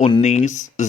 19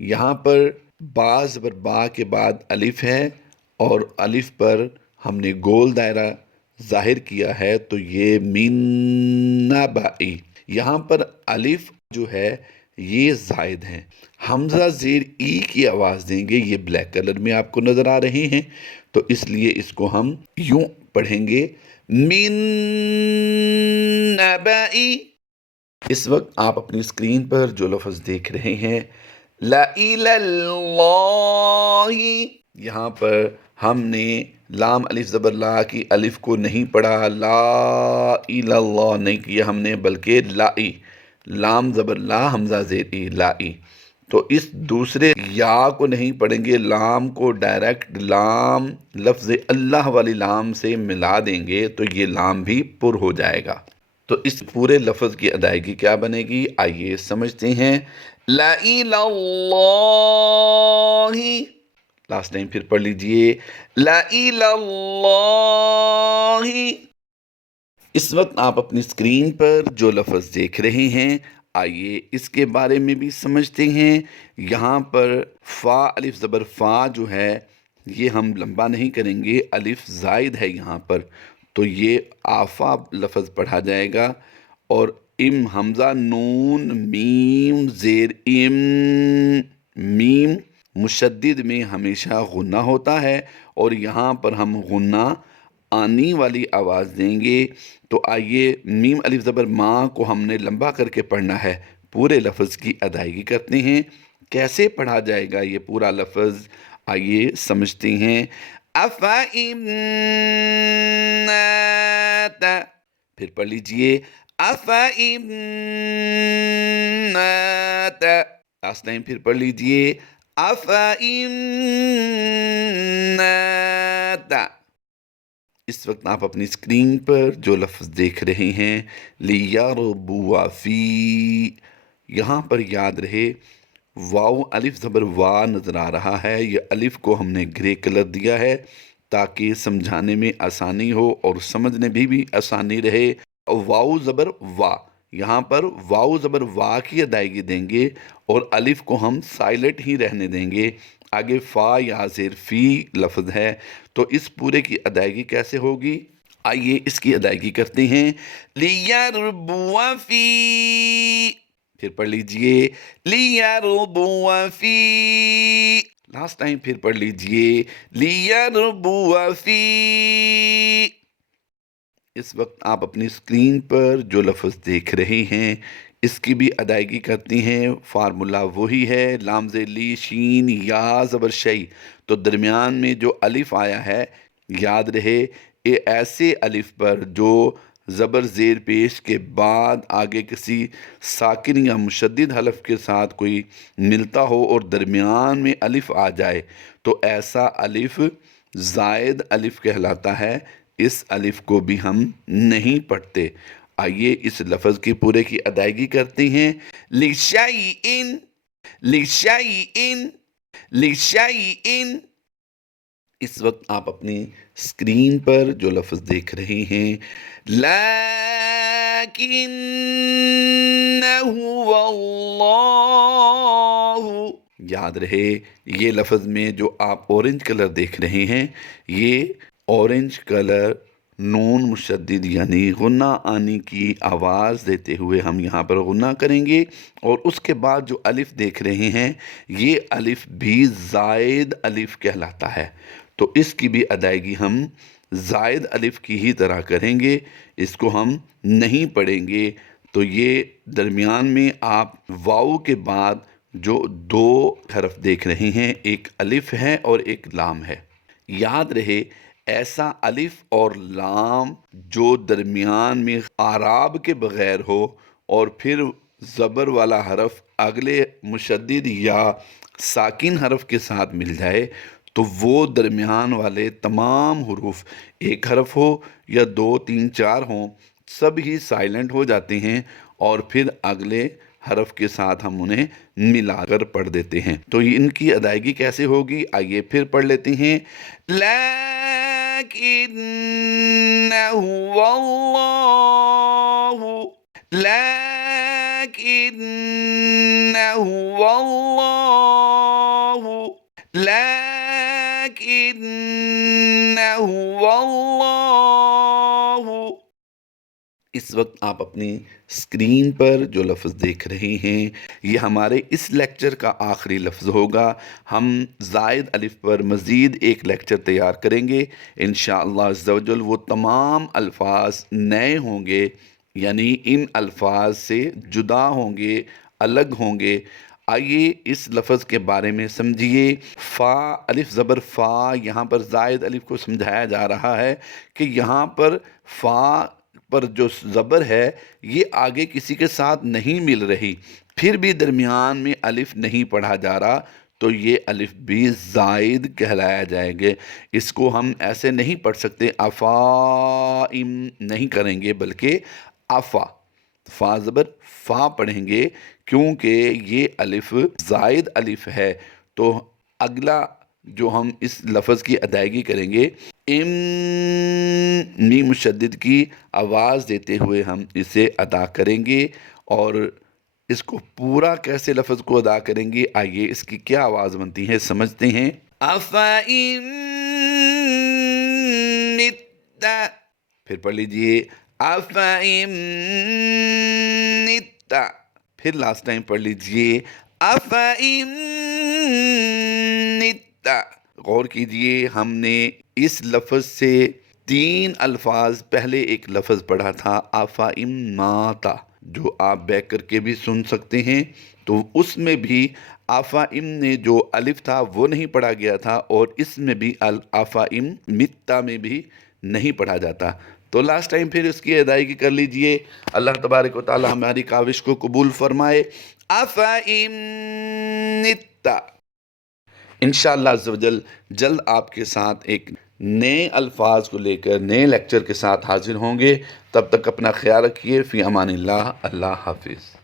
یہاں پر با زبر با کے بعد الف ہے اور الف پر ہم نے گول دائرہ ظاہر کیا ہے تو یہ من نبعی. یہاں پر الف جو ہے یہ زائد ہے. حمزہ زیر ای کی آواز دیں گے، یہ بلیک کلر میں آپ کو نظر آ رہے ہیں، تو اس لیے اس کو ہم یوں پڑھیں گے من نبعی. اس وقت آپ اپنی اسکرین پر جو لفظ دیکھ رہے ہیں لا الہ اللہ، یہاں پر ہم نے لام الف زبر لا کی الف کو نہیں پڑھا، لا الہ اللہ نہیں کیا ہم نے، بلکہ لائی، لام زبر لا حمزہ زیر ای، لائی. تو اس دوسرے یا کو نہیں پڑھیں گے، لام کو ڈائریکٹ لام لفظ اللہ والی لام سے ملا دیں گے تو یہ لام بھی پر ہو جائے گا. تو اس پورے لفظ کی ادائیگی کیا بنے گی، آئیے سمجھتے ہیں. لا الہ اللہ، لاسٹ ٹائم پھر پڑھ لیجئے لا الہ اللہ. اس وقت آپ اپنی اسکرین پر جو لفظ دیکھ رہے ہیں آئیے اس کے بارے میں بھی سمجھتے ہیں. یہاں پر فا الف زبر فا جو ہے یہ ہم لمبا نہیں کریں گے، الف زائد ہے یہاں پر، تو یہ آفا لفظ پڑھا جائے گا. اور ام حمزہ نون میم زیر ام، میم مشدد میں ہمیشہ غنہ ہوتا ہے اور یہاں پر ہم غنہ آنی والی آواز دیں گے. تو آئیے میم الف زبر ماں کو ہم نے لمبا کر کے پڑھنا ہے، پورے لفظ کی ادائیگی کرتے ہیں. کیسے پڑھا جائے گا یہ پورا لفظ، آئیے سمجھتے ہیں. افَإِن مَّاتَ، پھر پڑھ لیجئے افَإِن مَّاتَ، لاسٹ ٹائم پھر پڑھ لیجئے افَإِن مَّاتَ. اس وقت آپ اپنی اسکرین پر جو لفظ دیکھ رہے ہیں لیربوا فی، یہاں پر یاد رہے واو الف زبر وا نظر آ رہا ہے، یہ الف کو ہم نے گرے کلر دیا ہے تاکہ سمجھانے میں آسانی ہو اور سمجھنے بھی آسانی رہے. واو زبر وا، یہاں پر واو زبر وا کی ادائیگی دیں گے اور الف کو ہم سائلنٹ ہی رہنے دیں گے. آگے فا یا زیر فی لفظ ہے، تو اس پورے کی ادائیگی کیسے ہوگی، آئیے اس کی ادائیگی کرتے ہیں. لیربوا فی، پھر پڑھ لیجئے لیربوا فی، لاسٹ ٹائم پھر پڑھ لیجئے لیربوا فی. اس وقت آپ اپنی اسکرین پر جو لفظ دیکھ رہے ہیں اس کی بھی ادائیگی کرتی ہیں. فارمولا وہی ہے، لام زیر لی شین یا زبر شئی، تو درمیان میں جو الف آیا ہے یاد رہے یہ ایسے الف پر جو زبر زیر پیش کے بعد آگے کسی ساکن یا مشدد حلف کے ساتھ کوئی ملتا ہو اور درمیان میں الف آ جائے تو ایسا الف زائد الف کہلاتا ہے، اس الف کو بھی ہم نہیں پڑھتے. آئیے اس لفظ کی پورے کی ادائیگی کرتے ہیں. لِشَيْءٍ، لِشَيْءٍ، لِشَيْءٍ. اس وقت آپ اپنی اسکرین پر جو لفظ دیکھ رہے ہیں لَكِنَّ هُوَ اللَّهُ، یاد رہے یہ لفظ میں جو آپ اورنج کلر دیکھ رہے ہیں یہ اورنج کلر نون مشدد یعنی غنہ آنی کی آواز دیتے ہوئے ہم یہاں پر غنہ کریں گے. اور اس کے بعد جو الف دیکھ رہے ہیں یہ الف بھی زائد الف کہلاتا ہے، تو اس کی بھی ادائیگی ہم زائد الف کی ہی طرح کریں گے، اس کو ہم نہیں پڑھیں گے. تو یہ درمیان میں آپ واو کے بعد جو دو حرف دیکھ رہے ہیں ایک الف ہے اور ایک لام ہے. یاد رہے ایسا الف اور لام جو درمیان میں اعراب کے بغیر ہو اور پھر زبر والا حرف اگلے مشدد یا ساکن حرف کے ساتھ مل جائے تو وہ درمیان والے تمام حروف، ایک حرف ہو یا دو تین چار ہوں، سب ہی سائلنٹ ہو جاتے ہیں اور پھر اگلے حرف کے ساتھ ہم انہیں ملا کر پڑھ دیتے ہیں. تو ان کی ادائیگی کیسے ہوگی آئیے پھر پڑھ لیتے ہیں. لَكِنَّ هُوَ اللَّهُ، لَكِنَّ اس وقت آپ اپنی اسکرین پر جو لفظ دیکھ رہے ہیں یہ ہمارے اس لیکچر کا آخری لفظ ہوگا۔ ہم زائد الف پر مزید ایک لیکچر تیار کریں گے انشاءاللہ عز و جل۔ وہ تمام الفاظ نئے ہوں گے، یعنی ان الفاظ سے جدا ہوں گے، الگ ہوں گے۔ آئیے اس لفظ کے بارے میں سمجھیے۔ فا، الف زبر فا، یہاں پر زائد الف کو سمجھایا جا رہا ہے کہ یہاں پر فا پر جو زبر ہے یہ آگے کسی کے ساتھ نہیں مل رہی، پھر بھی درمیان میں الف نہیں پڑھا جا رہا، تو یہ الف بھی زائد کہلایا جائے گا۔ اس کو ہم ایسے نہیں پڑھ سکتے، افائم نہیں کریں گے، بلکہ افا، فا زبر فا پڑھیں گے، کیونکہ یہ الف زائد الف ہے۔ تو اگلا جو ہم اس لفظ کی ادائیگی کریں گے، میم مشدد کی آواز دیتے ہوئے ہم اسے ادا کریں گے، اور اس کو پورا کیسے لفظ کو ادا کریں گے، آئیے اس کی کیا آواز بنتی ہے سمجھتے ہیں۔ افَإِن مِتَّ، پھر پڑھ لیجئے افَإِن مِتَّ، پھر لاسٹ ٹائم پڑھ لیجئے افَإِن مِتَّ۔ غور کیجئے، ہم نے اس لفظ سے 3 الفاظ پہلے ایک لفظ پڑھا تھا افَإِن مَاتَ، جو آپ بیک کر کے بھی سن سکتے ہیں۔ تو اس میں بھی افَإِن نے جو الف تھا وہ نہیں پڑھا گیا تھا، اور اس میں بھی افَإِن مِتَّ میں بھی نہیں پڑھا جاتا۔ تو لاسٹ ٹائم پھر اس کی ادائیگی کر لیجئے۔ اللہ تبارک و تعالی ہماری کاوش کو قبول فرمائے۔ افَإِن مِتَّ۔ انشاءاللہ عز و جل جلد آپ کے ساتھ ایک نئے الفاظ کو لے کر نئے لیکچر کے ساتھ حاضر ہوں گے۔ تب تک اپنا خیال رکھیے۔ فی امان اللہ، اللہ حافظ۔